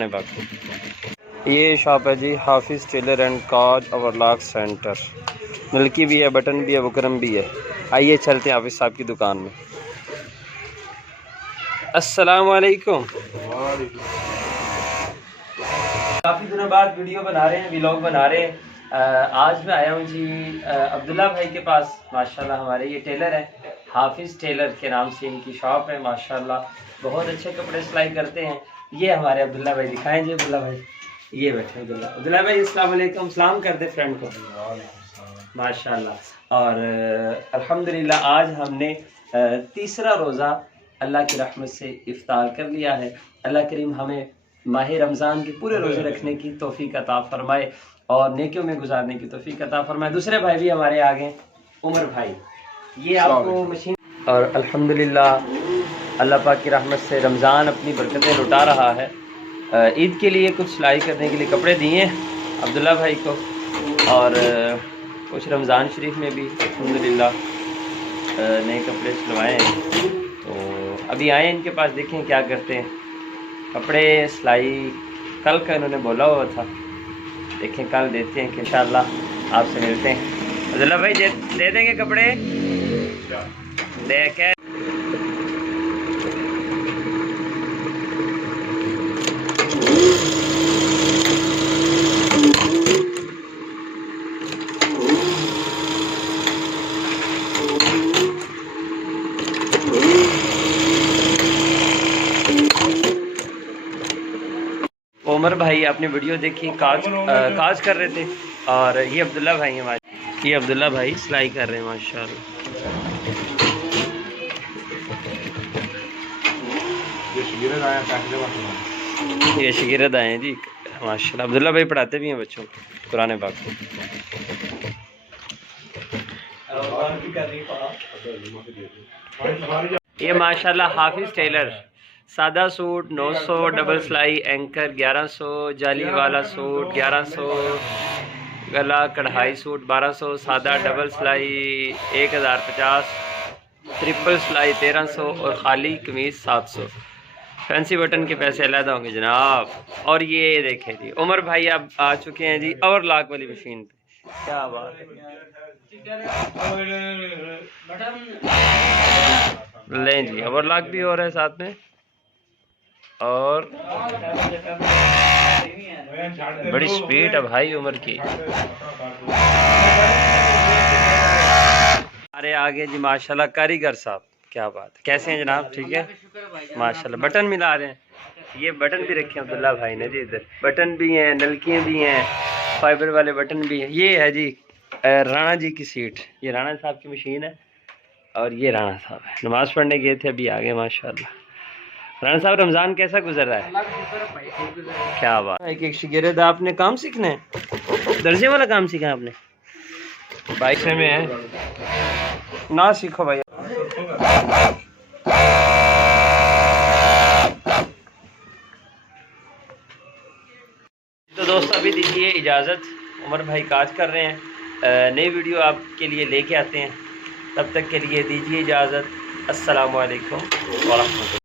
कुरान पाक। ये शॉप है जी हाफिज़ टेलर एंड काज ओवरलॉक सेंटर। नलकी भी है, बटन भी है, बुकरम भी है। आइए चलते हैं हाफिज़ साहब की दुकान में। अस्सलाम वालेकुम। काफ़ी दिनों बाद वीडियो बना रहे हैं, व्लॉग बना रहे हैं। आज मैं आया हूँ जी अब्दुल्ला भाई के पास। माशाल्लाह हमारे ये टेलर है, हाफिज़ टेलर के नाम से इनकी शॉप है। माशाल्लाह बहुत अच्छे कपड़े सिलाई करते हैं। ये हमारे अब्दुल्ला भाई, दिखाएं जी अब्दुल्ला भाई। ये बैठे अब्दुल्ला भाई, अस्सलाम वालेकुम। सलाम कर दे फ्रेंड को। माशाल्लाह। और अल्हम्दुलिल्लाह आज हमने तीसरा रोज़ा अल्लाह की रहमत से इफ्तार कर लिया है। अल्लाह करीम हमें माह रमज़ान के पूरे रोज़े रखने की तौफीक अता फरमाए और नेकियों में गुजारने की तौफीक अता फरमाए। दूसरे भाई भी हमारे आ गए, उमर भाई। ये आपको मशीन और अल्हम्दुलिल्लाह अल्लाह पाक की रहमत से रमज़ान अपनी बरकतें लुटा रहा है। ईद के लिए कुछ सिलाई करने के लिए कपड़े दिए अब्दुल्ला भाई को और कुछ रमज़ान शरीफ में भी अल्हम्दुलिल्लाह नए कपड़े सिलवाए हैं। तो अभी आए इनके पास, देखें क्या करते हैं। कपड़े सिलाई कल का इन्होंने बोला हुआ था, देखें कल देते हैं कि इंशाअल्लाह आपसे मिलते हैं। अब्दुल्ला भाई दे देंगे कपड़े दे के। उमर भाई आपने वीडियो देखी, काज कर रहे थे। और ये अब्दुल्ला भाई हमारे, ये अब्दुल्ला भाई सिलाई कर रहे हैं माशाल्लाह। ये शिगिरद आए हैं जी माशाल्लाह। अब्दुल्ला भाई पढ़ाते भी हैं बच्चों को कुरान पाक। ये माशाल्लाह हाफिज़ टेलर, सादा सूट 900, डबल सिलाई एंकर 1100, जाली वाला सूट 1100, गला कढ़ाई सूट 1200, सादा डबल सिलाई 1050, ट्रिपल सिलाई 1300 और ख़ाली कमीज़ 700। फैंसी बटन के पैसे अलग होंगे जनाब। और ये देखें जी उमर भाई अब आ चुके हैं जी ओवरलॉक वाली मशीन पे। क्या बात है, लें जी ओवरलॉक भी हो रहा है साथ में और बड़ी स्पीड है भाई उमर की। अरे आगे जी माशाल्लाह कारीगर साहब, क्या बात है। कैसे हैं जनाब, ठीक है माशाल्लाह। बटन मिला रहे हैं, ये बटन भी रखे हैं अब्दुल्ला भाई ने जी। इधर बटन भी हैं, नलकियाँ भी हैं, फाइबर वाले बटन भी हैं। ये है जी राणा जी की सीट, ये राणा साहब की मशीन है और ये राणा साहब है। नमाज़ पढ़ने गए थे, अभी आ गए माशाल्लाह। राणा साहब रमज़ान कैसा गुजर रहा है? क्या बात है। एक शिगिरद आपने काम सीखना है, दर्जे वाला काम सीखा आपने? 22 में है ना, सीखो भाई। तो दोस्तों अभी दीजिए इजाज़त, उमर भाई काज कर रहे हैं। नई वीडियो आपके लिए लेके आते हैं, तब तक के लिए दीजिए इजाज़त। अस्सलामु अलैकुम व रहमतुल्लाह।